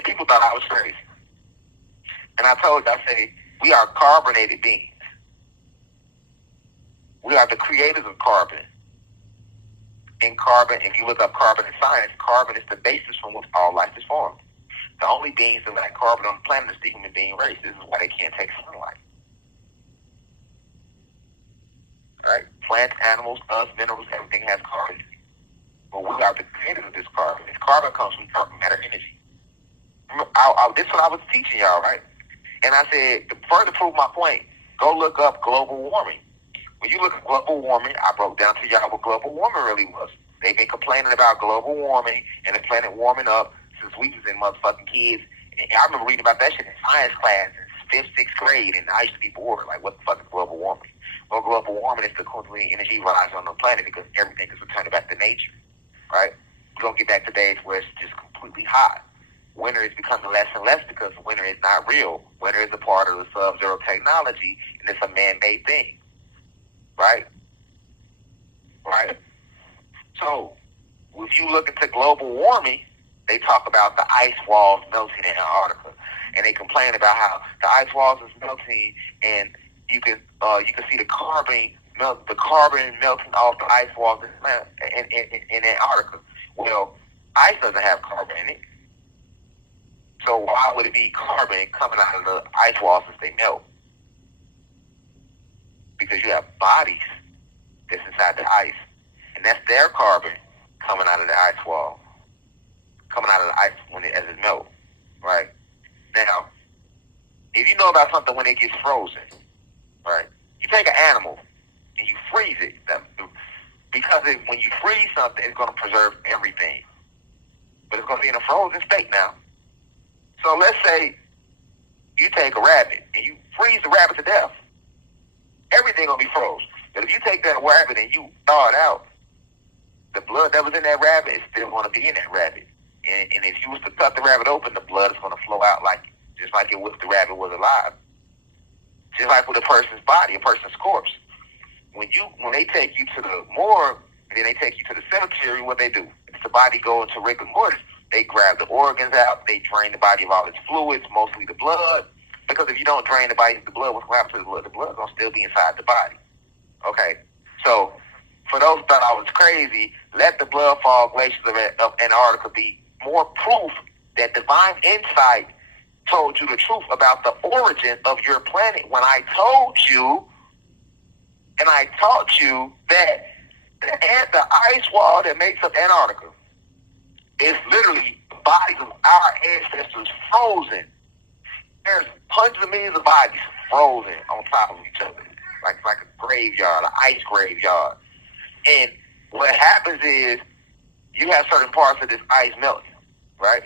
And people thought I was crazy. And I told you, I say, we are carbonated beings. We are the creators of carbon. In carbon, if you look up carbon in science, carbon is the basis from which all life is formed. The only beings that lack carbon on the planet is the human being race. This is why they can't take sunlight. Right? Plants, animals, us, minerals, everything has carbon. But we are the creators of this carbon. This carbon comes from dark matter energy. This is what I was teaching y'all, right? And I said, to further prove my point, go look up global warming. When you look at global warming, I broke down to y'all what global warming really was. They've been complaining about global warming and the planet warming up since we was in motherfucking kids. And I remember reading about that shit in science class in 5th, 6th grade, and I used to be bored. Like, what the fuck is global warming? Well, global warming is the Kundalini energy rising on the planet because everything is returning back to nature, right? We're going to get back to days where it's just completely hot. Winter is becoming less and less because winter is not real. Winter is a part of the sub-zero technology, and it's a man-made thing. Right? Right? So, if you look into global warming, they talk about the ice walls melting in Antarctica. And they complain about how the ice walls is melting and you can see the carbon melting off the ice walls in Antarctica. Well, ice doesn't have carbon in it. So why would it be carbon coming out of the ice walls as they melt? Because you have bodies that's inside the ice. And that's their carbon coming out of the ice wall. Coming out of the ice as it melts. Right? Now, if you know about something when it gets frozen, right? You take an animal and you freeze it. Because when you freeze something, it's going to preserve everything. But it's going to be in a frozen state now. So let's say you take a rabbit and you freeze the rabbit to death. Everything gonna be froze. But if you take that rabbit and you thaw it out, the blood that was in that rabbit is still gonna be in that rabbit. And if you was to cut the rabbit open, the blood is gonna flow out just like it would if the rabbit was alive. Just like with a person's body, a person's corpse. When they take you to the morgue, and then they take you to the cemetery, what they do? If the body goes into rigor mortis, they grab the organs out, they drain the body of all its fluids, mostly the blood. Because if you don't drain the body of the blood, what's going to happen to the blood? The blood's going to still be inside the body. Okay? So, for those who thought I was crazy, let the blood fall glaciers of Antarctica be more proof that divine insight told you the truth about the origin of your planet when I told you and I taught you that the ice wall that makes up Antarctica is literally the bodies of our ancestors frozen. There's hundreds of millions of bodies frozen on top of each other, like a graveyard, an ice graveyard. And what happens is you have certain parts of this ice melting, right?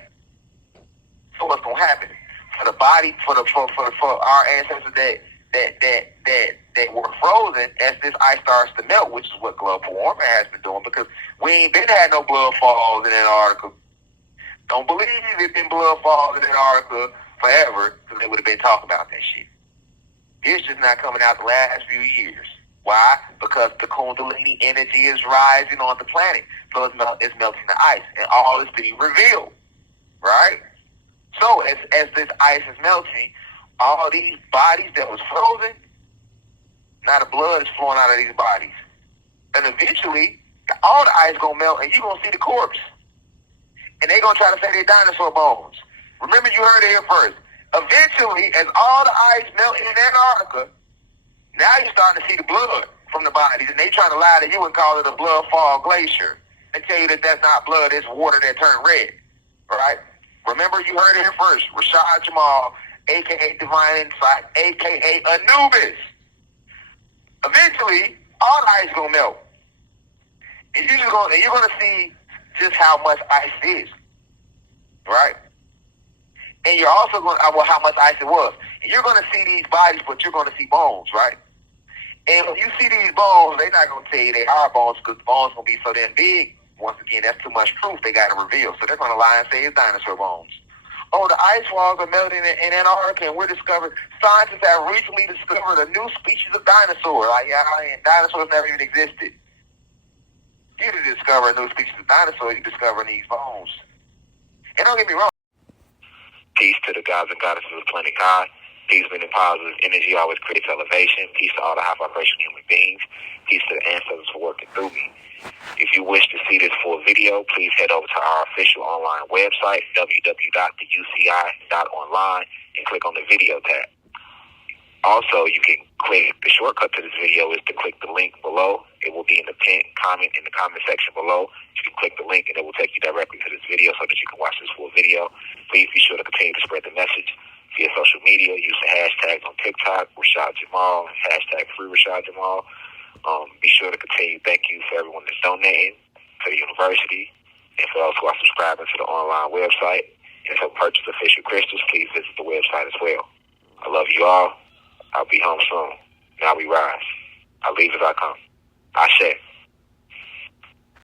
So what's gonna happen for the body, for our ancestors that were frozen, as this ice starts to melt, which is what global warming has been doing, because we ain't been had no blood falls in Antarctica. Don't believe there's been blood falls in Antarctica forever, because they would have been talking about that shit. It's just not coming out the last few years. Why? Because the Kundalini energy is rising on the planet, so it's melting the ice, and all is being revealed, right? So as this ice is melting, all these bodies that was frozen, now the blood is flowing out of these bodies. And eventually, all the ice gonna melt and you're gonna see the corpse. And they gonna try to say they're dinosaur bones. Remember, you heard it here first. Eventually, as all the ice melt in Antarctica, now you're starting to see the blood from the bodies. And they trying to lie to you and call it a blood fall glacier. And tell you that that's not blood, it's water that turned red. Right? Remember, you heard it here first. Rashad Jamal, a.k.a. Divine Insight, a.k.a. Anubis. Eventually, all the ice is going to melt. And you're going to see just how much ice is. Right? And you're also going to, how much ice it was. And you're going to see these bodies, but you're going to see bones, right? And when you see these bones, they're not going to tell you they are bones, because bones going to be so damn big. Once again, that's too much proof they got to reveal. So they're going to lie and say it's dinosaur bones. Oh, the ice walls are melting in Antarctica, and scientists have recently discovered a new species of dinosaur. Like, dinosaurs never even existed. You to discover a new species of dinosaur, you discover these bones. And don't get me wrong, good gods and goddesses of planet God. Peace, meaning positive energy always creates elevation. Peace to all the high vibration human beings. Peace to the ancestors for working through me. If you wish to see this full video, please head over to our official online website, www.theuci.online, and click on the video tab. Also, you can click, the shortcut to this video is to click the link below. It will be in the pinned comment in the comment section below. You can click the link and it will take you directly to this video so that you can watch this full video. Please be sure to continue to spread the message via social media using hashtags on TikTok, Rashad Jamal, hashtag free Rashad Jamal. Be sure to continue. Thank you for everyone that's donating to the university and for those who are subscribing to the online website. And to purchase official crystals, please visit the website as well. I love you all. I'll be home soon. Now we rise. I leave as I come. Ashe.